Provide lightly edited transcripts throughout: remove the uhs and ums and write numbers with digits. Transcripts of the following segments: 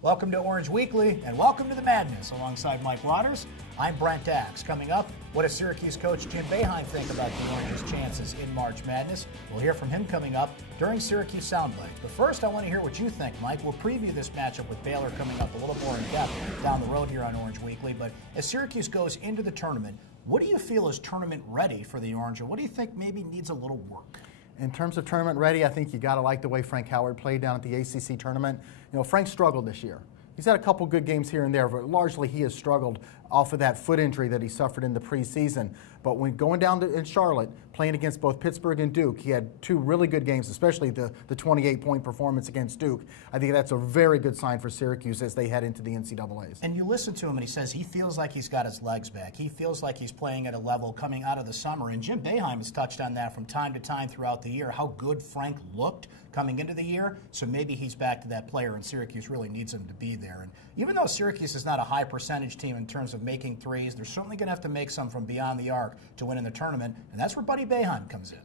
Welcome to Orange Weekly, and welcome to the Madness. Alongside Mike Waters, I'm Brent. Coming up, what does Syracuse coach Jim Boeheim think about the Orange's chances in March Madness? We'll hear from him coming up during Syracuse Soundbites. But first, I want to hear what you think, Mike. We'll preview this matchup with Baylor coming up a little more in depth down the road here on Orange Weekly. But as Syracuse goes into the tournament, what do you feel is tournament ready for the Orange, or what do you think maybe needs a little work? In terms of tournament ready, I think you got to like the way Frank Howard played down at the ACC tournament. You know, Frank struggled this year. He's had a couple good games here and there, but largely he has struggled off of that foot injury that he suffered in the preseason. But when going down in Charlotte, playing against both Pittsburgh and Duke, he had two really good games, especially the 28-point performance against Duke. I think that's a very good sign for Syracuse as they head into the NCAAs. And you listen to him and he says he feels like he's got his legs back. He feels like he's playing at a level coming out of the summer. And Jim Boeheim has touched on that from time to time throughout the year, how good Frank looked coming into the year. So maybe he's back to that player, and Syracuse really needs him to be there. And even though Syracuse is not a high percentage team in terms of making threes, they're certainly going to have to make some from beyond the arc to win in the tournament, and that's where Buddy Boeheim comes in.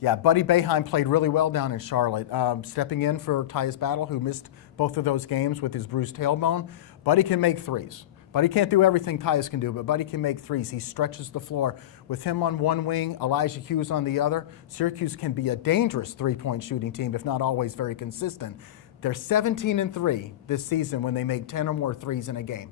Yeah, Buddy Boeheim played really well down in Charlotte, stepping in for Tyus Battle, who missed both of those games with his bruised tailbone. Buddy can make threes. Buddy can't do everything Tyus can do, but Buddy can make threes. He stretches the floor. With him on one wing, Elijah Hughes on the other, Syracuse can be a dangerous three-point shooting team, if not always very consistent. They're 17-3 this season when they make 10 or more threes in a game.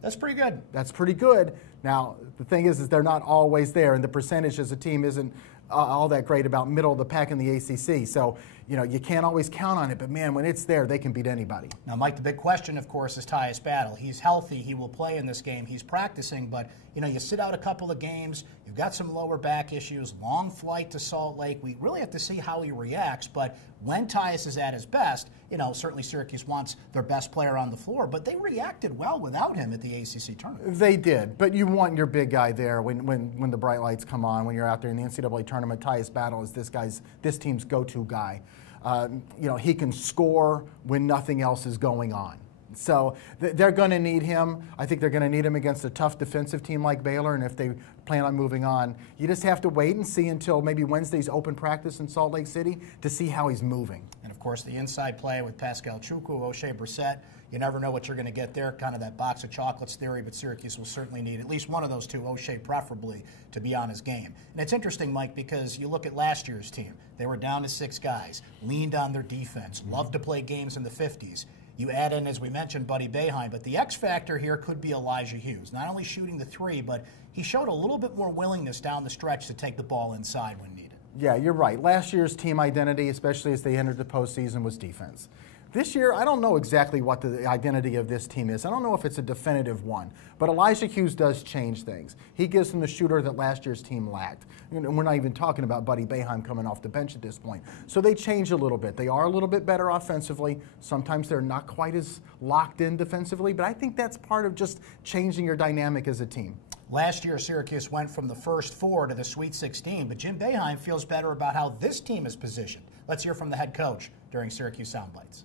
That's pretty good. That's pretty good. Now, the thing is they're not always there, and the percentage as a team isn't all that great about middle of the pack in the ACC. So, you know, you can't always count on it, but man, when it's there, they can beat anybody. Now, Mike, the big question, of course, is Tyus Battle. He's healthy. He will play in this game. He's practicing, but, you know, you sit out a couple of games. You've got some lower back issues, long flight to Salt Lake. We really have to see how he reacts, but when Tyus is at his best, you know, certainly Syracuse wants their best player on the floor, but they reacted well without him at the ACC tournament. They did, but you want your big guy there when the bright lights come on, when you're out there in the NCAA tournament. Tyus Battle is this team's go-to guy. You know, he can score when nothing else is going on. So they're going to need him. I think they're going to need him against a tough defensive team like Baylor, and if they plan on moving on, you just have to wait and see until maybe Wednesday's open practice in Salt Lake City to see how he's moving. And, of course, the inside play with Pascal Chukwu, O'Shea Brissett. You never know what you're going to get there, kind of that box of chocolates theory, but Syracuse will certainly need at least one of those two, O'Shea preferably, to be on his game. And it's interesting, Mike, because you look at last year's team. They were down to 6 guys, leaned on their defense, loved to play games in the 50s. You add in, as we mentioned, Buddy Boeheim, but the X factor here could be Elijah Hughes. Not only shooting the 3, but he showed a little bit more willingness down the stretch to take the ball inside when needed. Yeah, you're right. Last year's team identity, especially as they entered the postseason, was defense. This year, I don't know exactly what the identity of this team is. I don't know if it's a definitive one, but Elijah Hughes does change things. He gives them the shooter that last year's team lacked. And we're not even talking about Buddy Boeheim coming off the bench at this point. So they change a little bit. They are a little bit better offensively. Sometimes they're not quite as locked in defensively, but I think that's part of just changing your dynamic as a team. Last year, Syracuse went from the first 4 to the Sweet 16, but Jim Boeheim feels better about how this team is positioned. Let's hear from the head coach during Syracuse Soundbites.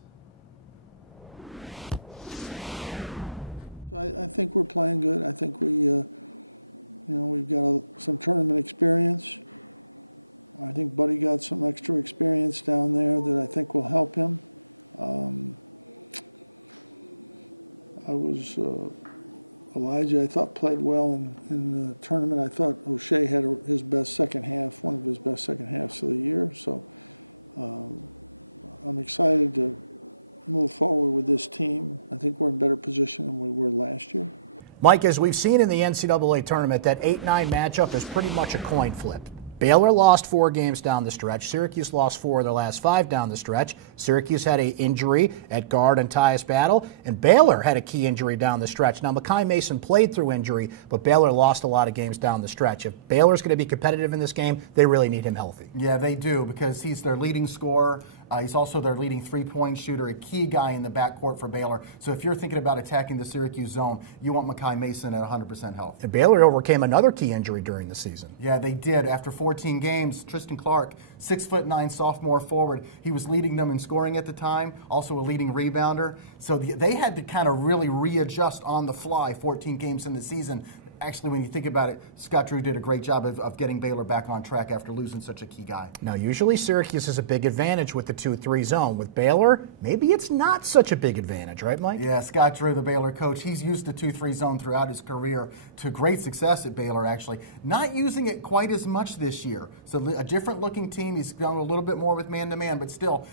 Mike, as we've seen in the NCAA tournament, that 8-9 matchup is pretty much a coin flip. Baylor lost 4 games down the stretch. Syracuse lost 4 of their last 5 down the stretch. Syracuse had an injury at guard and Tyus Battle, and Baylor had a key injury down the stretch. Now, Makai Mason played through injury, but Baylor lost a lot of games down the stretch. If Baylor's going to be competitive in this game, they really need him healthy. Yeah, they do, because he's their leading scorer. He's also their leading three-point shooter, a key guy in the backcourt for Baylor. So if you're thinking about attacking the Syracuse zone, you want Makai Mason at 100% health. And Baylor overcame another key injury during the season. Yeah, they did. After 14 games, Tristan Clark, 6'9" sophomore forward, he was leading them in scoring at the time, also a leading rebounder. So they had to kind of really readjust on the fly 14 games in the season. actually, when you think about it, Scott Drew did a great job of getting Baylor back on track after losing such a key guy. Now, usually Syracuse has a big advantage with the 2-3 zone. With Baylor, maybe it's not such a big advantage, right, Mike? Yeah, Scott Drew, the Baylor coach, he's used the 2-3 zone throughout his career to great success at Baylor, actually. Not using it quite as much this year. So a different-looking team. He's gone a little bit more with man-to-man, but still,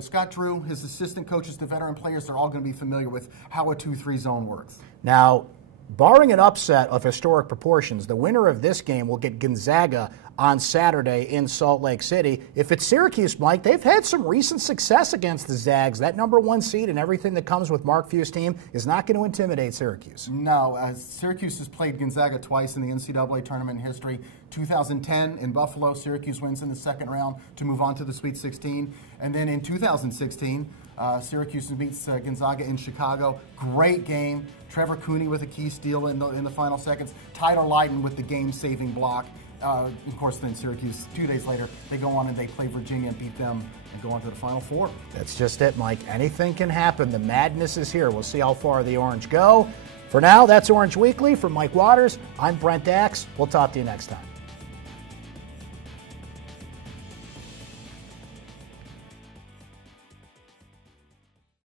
Scott Drew, his assistant coaches, the veteran players, they're all going to be familiar with how a 2-3 zone works. Now, barring an upset of historic proportions, the winner of this game will get Gonzaga on Saturday in Salt Lake City. If it's Syracuse, Mike, they've had some recent success against the Zags. That #1 seed and everything that comes with Mark Few's team is not going to intimidate Syracuse. No, Syracuse has played Gonzaga twice in the NCAA Tournament in history. 2010 in Buffalo, Syracuse wins in the second round to move on to the Sweet 16. And then in 2016, Syracuse beats Gonzaga in Chicago. Great game. Trevor Cooney with a key steal in the final seconds. Tyler Lydon with the game-saving block. Of course, then Syracuse, 2 days later, they go on and they play Virginia and beat them and go on to the Final Four. That's just it, Mike. Anything can happen. The madness is here. We'll see how far the Orange go. For now, that's Orange Weekly. For Mike Waters, I'm Brent Dax. We'll talk to you next time.